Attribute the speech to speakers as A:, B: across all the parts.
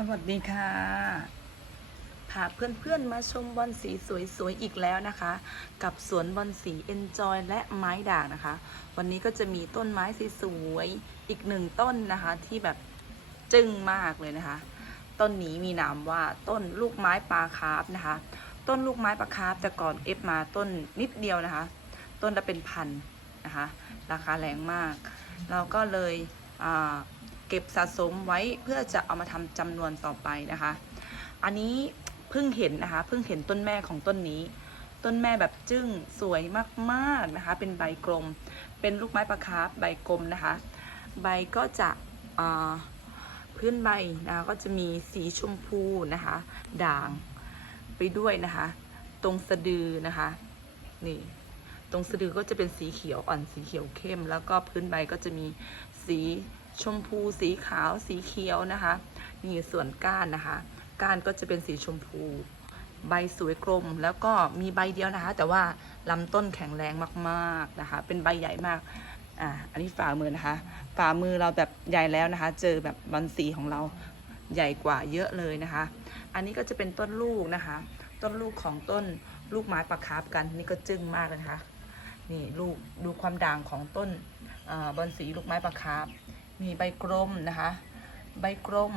A: สวัสดีค่ะพาเพื่อนๆมาชมบอลสีสวยๆอีกแล้วนะคะ กับสวนบอลสี Enjoy และไม้ด่างนะคะ วันนี้ก็จะมีต้นไม้สีสวยๆอีกหนึ่งต้นนะคะ ที่แบบจึ้งมากเลยนะคะ ต้นนี้มีนามว่าต้นลูกไม้ปลาคาร์ฟนะคะ ต้นลูกไม้ปลาคาร์ฟแต่ก่อนเอฟมาต้นนิดเดียวนะคะ ต้นละเป็นพันนะคะ ราคาแรงมาก เราก็เลย เก็บสะสมไว้เพื่อจะเอามาทำจำนวนต่อไปนะคะ อันนี้เพิ่งเห็นนะคะเพิ่งเห็นต้นแม่ของต้นนี้ ต้นแม่แบบจึ้งสวยมากๆนะคะ เป็นใบกลม เป็นลูกไม้ประคาบใบกลมนะคะ ใบก็จะพื้นใบนะคะก็จะมีสีชมพูนะคะ ด่างไปด้วยนะคะ ตรงสะดือนะคะนี่ตรงสะดือก็จะเป็นสีเขียวอ่อนสีเขียวเข้ม แล้วก็พื้นใบก็จะมีสี ชมพูสีขาวสีเขียวนะคะนี่ส่วนก้านนะคะ ก้านก็จะเป็นสีชมพู ใบสวยกลมแล้วก็มีใบเดียวนะคะ แต่ว่าลำต้นแข็งแรงมากๆนะคะ เป็นใบใหญ่มากอ่าอันนี้ฝ่ามือนะคะ ฝ่ามือเราแบบใหญ่แล้วนะคะ เจอแบบบอลสีของเราใหญ่กว่าเยอะเลยนะคะ อันนี้ก็จะเป็นต้นลูกนะคะ ต้นลูกของต้นลูกไม้ประคาบกันนี่ก็จึ้งมากเลยนะคะนี่ลูกดูความด่างของต้นอบอนสีลูกไม้ประคาบ มีใบกลมนะคะ ใบกลม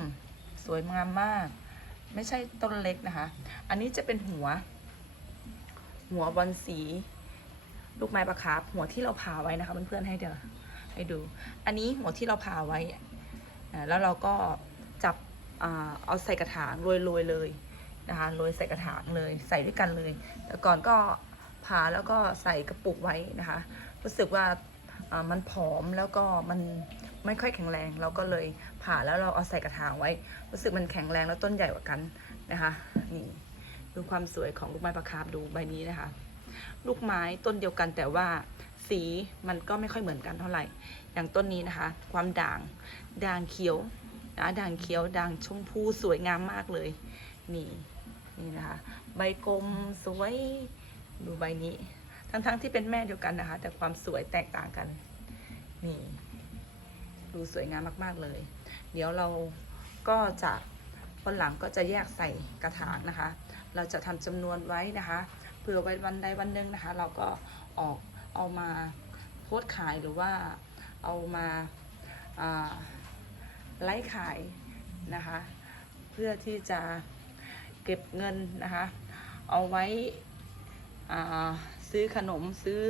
A: สวยงามมาก ไม่ใช่ต้นเล็กนะคะ อันนี้จะเป็นหัว หัวบอนสี ลูกไม้ประคาบหัวที่เราผ่าไว้นะคะเพื่อนๆให้เดี๋ยวให้ดู อันนี้หัวที่เราผ่าไว้แล้วเราก็จับเอาใส่กระถางโรยๆเลยนะคะโรยใส่กระถางเลยใส่ด้วยกันเลย แต่ก่อนก็ผ่าแล้วก็ใส่กระปุกไว้นะคะ รู้สึกว่ามันผอมแล้วก็มัน ไม่ค่อยแข็งแรง เราก็เลยผ่าแล้วเราเอาใส่กระถางไว้ รู้สึกมันแข็งแรงแล้วต้นใหญ่กว่ากันนะคะนี่ดูความสวยของลูกไม้ประคาบดูใบนี้นะคะ ลูกไม้ต้นเดียวกันแต่ว่าสีมันก็ไม่ค่อยเหมือนกันเท่าไหร่ อย่างต้นนี้นะคะ ความด่างด่างเขียวนะด่างเขียวด่างชมพูสวยงามมากเลยนี่นี่นะคะ ใบกลมสวยดูใบนี้ ทั้งๆทที่เป็นแม่เดียวกันนะคะ แต่ความสวยแตกต่างกันนี่ ดูสวยงามมาก ๆ เลย เดี๋ยวเราก็จะวันหลังก็จะแยกใส่กระถางนะคะ เราจะทำจำนวนไว้นะคะเผื่อไว้วันใดวันหนึ่งนะคะ เราก็ออกเอามาโพสขายหรือว่าเอามาไลฟ์ขายนะคะ เพื่อที่จะเก็บเงินนะคะ เอาไว้ซื้อขนมซื้อ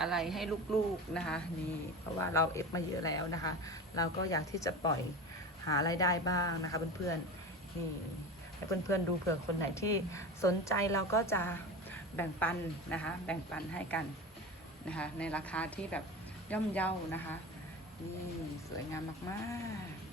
A: อะไรให้ลูกๆนะคะนี่เพราะว่าเราเอฟมาเยอะแล้วนะคะ เราก็อยากที่จะปล่อยหาไรายได้บ้างนะคะเพื่อนๆนี่ให้เพื่อนๆดูเผื่อคนไหนที่สนใจเราก็จะแบ่งปันนะคะแบ่งปันให้กันนะคะในราคาที่แบบย่อมเยานะคะนี่สวยงามมากๆ